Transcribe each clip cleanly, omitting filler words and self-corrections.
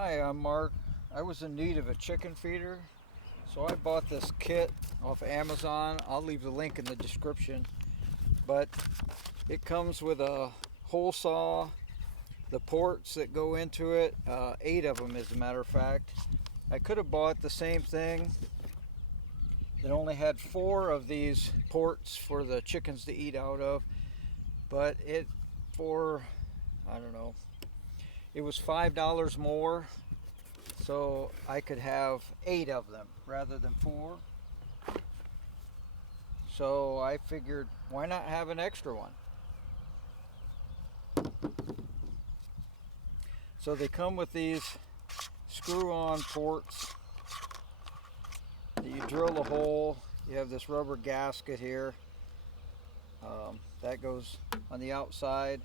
Hi, I'm Mark. I was in need of a chicken feeder, so I bought this kit off Amazon. I'll leave the link in the description. But it comes with a hole saw, the ports that go into it, 8 of them as a matter of fact. I could have bought the same thing that only had 4 of these ports for the chickens to eat out of, but I don't know, it was $5 more, so I could have 8 of them rather than 4. So I figured, why not have an extra one? So they come with these screw-on ports that you drill a hole. You have this rubber gasket here that goes on the outside.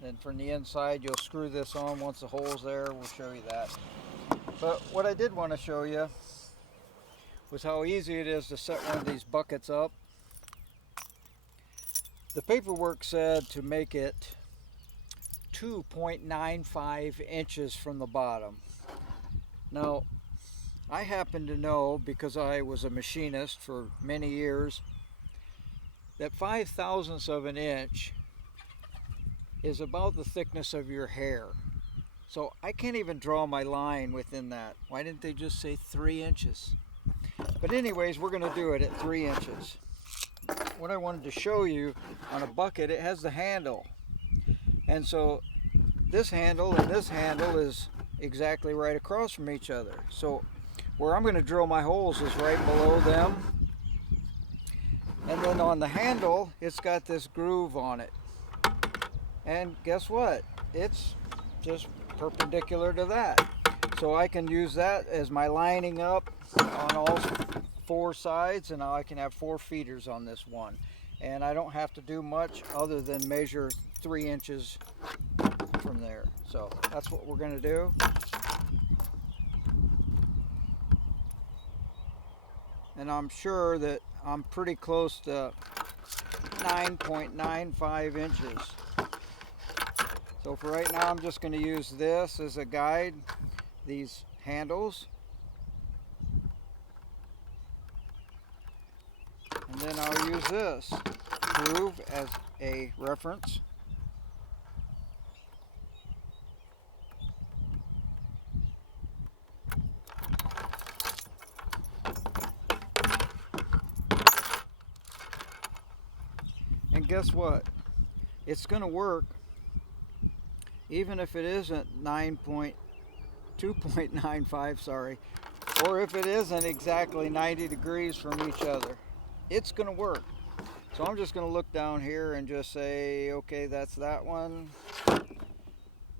Then from the inside you'll screw this on once the hole's there. We'll show you that. But what I did want to show you was how easy it is to set one of these buckets up. The paperwork said to make it 2.95 inches from the bottom. Now, I happen to know, because I was a machinist for many years, that 5/1000ths of an inch is about the thickness of your hair. So I can't even draw my line within that. Why didn't they just say 3 inches? But anyways, we're going to do it at 3 inches. What I wanted to show you on a bucket, it has the handle. And so this handle and this handle is exactly right across from each other. So where I'm going to drill my holes is right below them. And then on the handle, it's got this groove on it. And guess what? It's just perpendicular to that. So I can use that as my lining up on all 4 sides, and now I can have 4 feeders on this one. And I don't have to do much other than measure 3 inches from there. So that's what we're going to do. And I'm sure that I'm pretty close to 9.95 inches. So for right now, I'm just going to use this as a guide, these handles. And then I'll use this groove as a reference. And guess what? It's going to work even if it isn't 2.95, sorry, or if it isn't exactly 90 degrees from each other. It's going to work. So I'm just going to look down here and just say, okay, that's that one.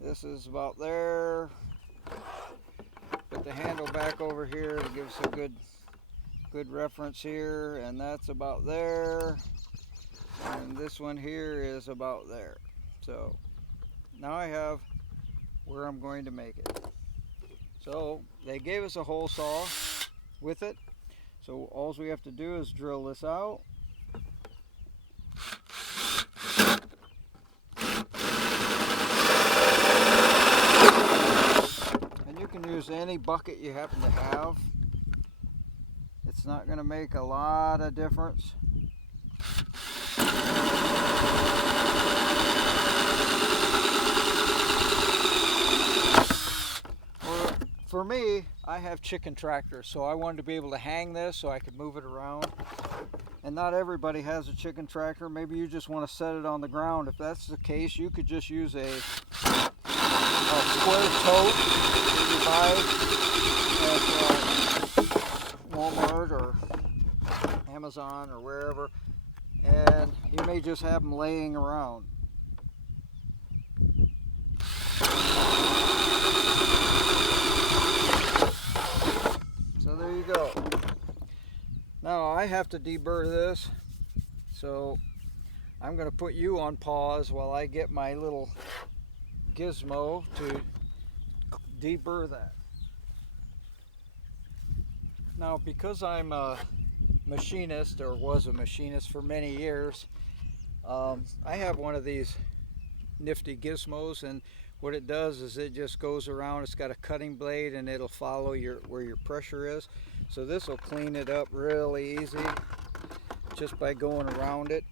This is about there. Put the handle back over here to give us a good reference here, and that's about there. And this one here is about there. So now I have where I'm going to make it. So they gave us a hole saw with it. So all we have to do is drill this out. And you can use any bucket you happen to have. It's not going to make a lot of difference. For me, I have chicken tractors, so I wanted to be able to hang this so I could move it around. And not everybody has a chicken tractor. Maybe you just want to set it on the ground. If that's the case, you could just use a square tote that you buy at Walmart or Amazon or wherever, and you may just have them laying around. So there you go. Now I have to deburr this, so I'm going to put you on pause while I get my little gizmo to deburr that. Now, because I'm a machinist, or was a machinist for many years, I have one of these nifty gizmos, and what it does is it just goes around. It's got a cutting blade and it'll follow where your pressure is. So this will clean it up really easy just by going around it.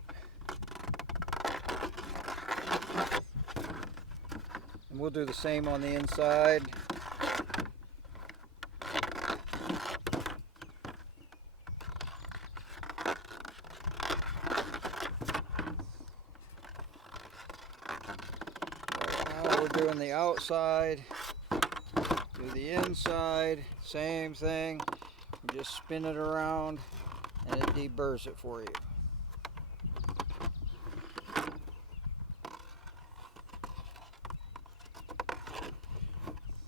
And we'll do the same on the inside. Now we're doing the outside, do the inside, same thing. You just spin it around and it deburrs it for you.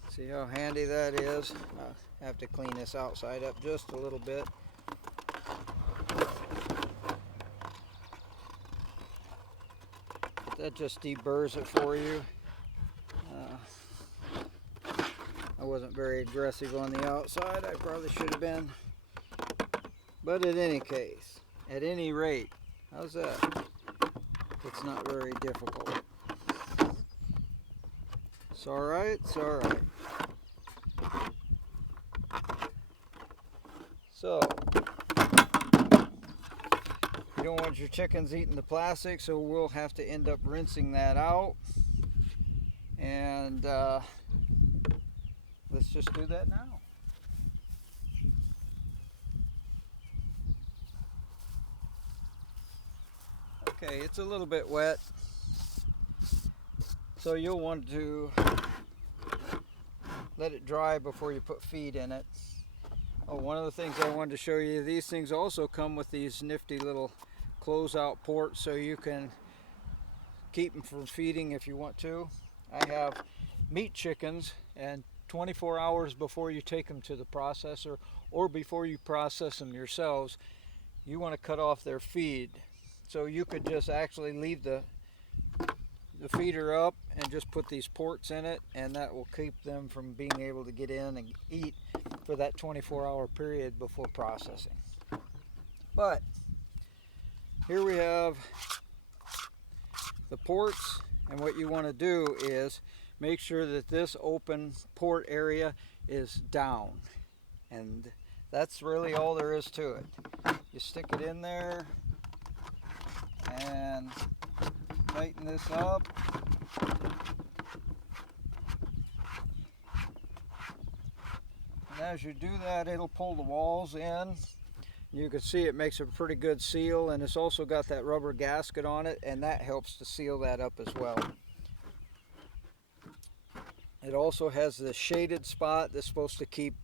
See how handy that is? I have to clean this outside up just a little bit. But that just deburrs it for you. I wasn't very aggressive on the outside. I probably should have been. But at any case, at any rate, how's that? It's not very difficult. It's alright, it's alright. So, you don't want your chickens eating the plastic, so we'll have to end up rinsing that out. And let's just do that now. Okay, it's a little bit wet, so you'll want to let it dry before you put feed in it. Oh, one of the things I wanted to show you, these things also come with these nifty little closeout ports so you can keep them from feeding if you want to. I have meat chickens, and 24 hours before you take them to the processor or before you process them yourselves, you want to cut off their feed. So you could just actually leave the feeder up and just put these ports in it, and that will keep them from being able to get in and eat for that 24-hour period before processing. But here we have the ports, and what you want to do is make sure that this open port area is down, and that's really all there is to it. You stick it in there and tighten this up. And as you do that, it'll pull the walls in. You can see it makes a pretty good seal, and it's also got that rubber gasket on it, and that helps to seal that up as well. It also has the shaded spot that's supposed to keep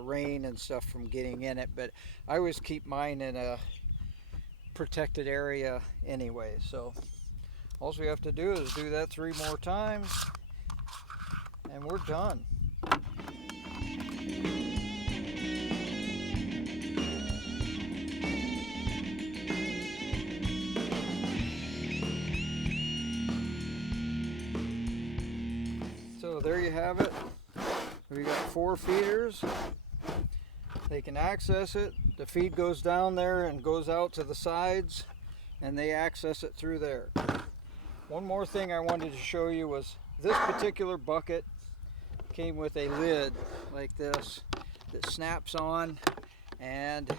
rain and stuff from getting in it, but I always keep mine in a protected area anyway. So all we have to do is do that 3 more times and we're done. So there you have it. We got 4 feeders. They can access it. The feed goes down there and goes out to the sides, and they access it through there. One more thing I wanted to show you was this particular bucket came with a lid like this that snaps on, and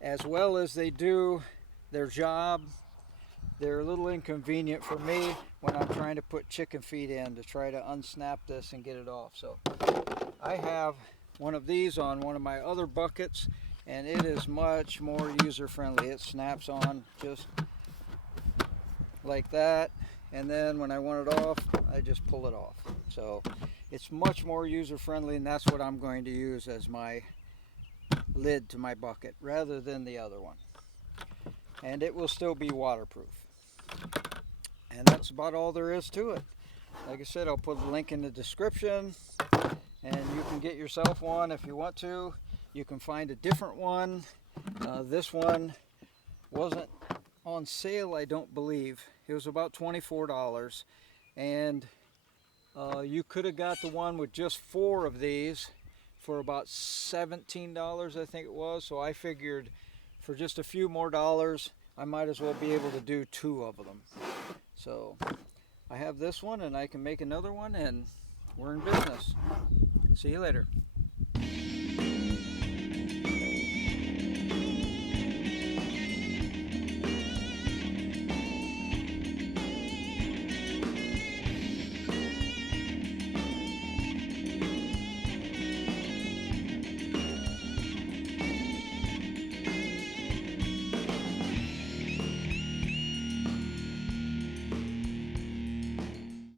as well as they do their job, they're a little inconvenient for me when I'm trying to put chicken feed in to try to unsnap this and get it off. So I have one of these on one of my other buckets, and it is much more user-friendly. It snaps on just like that, and then when I want it off, I just pull it off. So it's much more user-friendly, and that's what I'm going to use as my lid to my bucket rather than the other one. And it will still be waterproof. And that's about all there is to it. Like I said, I'll put a link in the description, and you can get yourself one if you want to. You can find a different one. This one wasn't on sale, I don't believe. It was about $24, and you could have got the one with just 4 of these for about $17, I think it was. So I figured for just a few more dollars, I might as well be able to do 2 of them. So I have this one and I can make another one, and we're in business. See you later.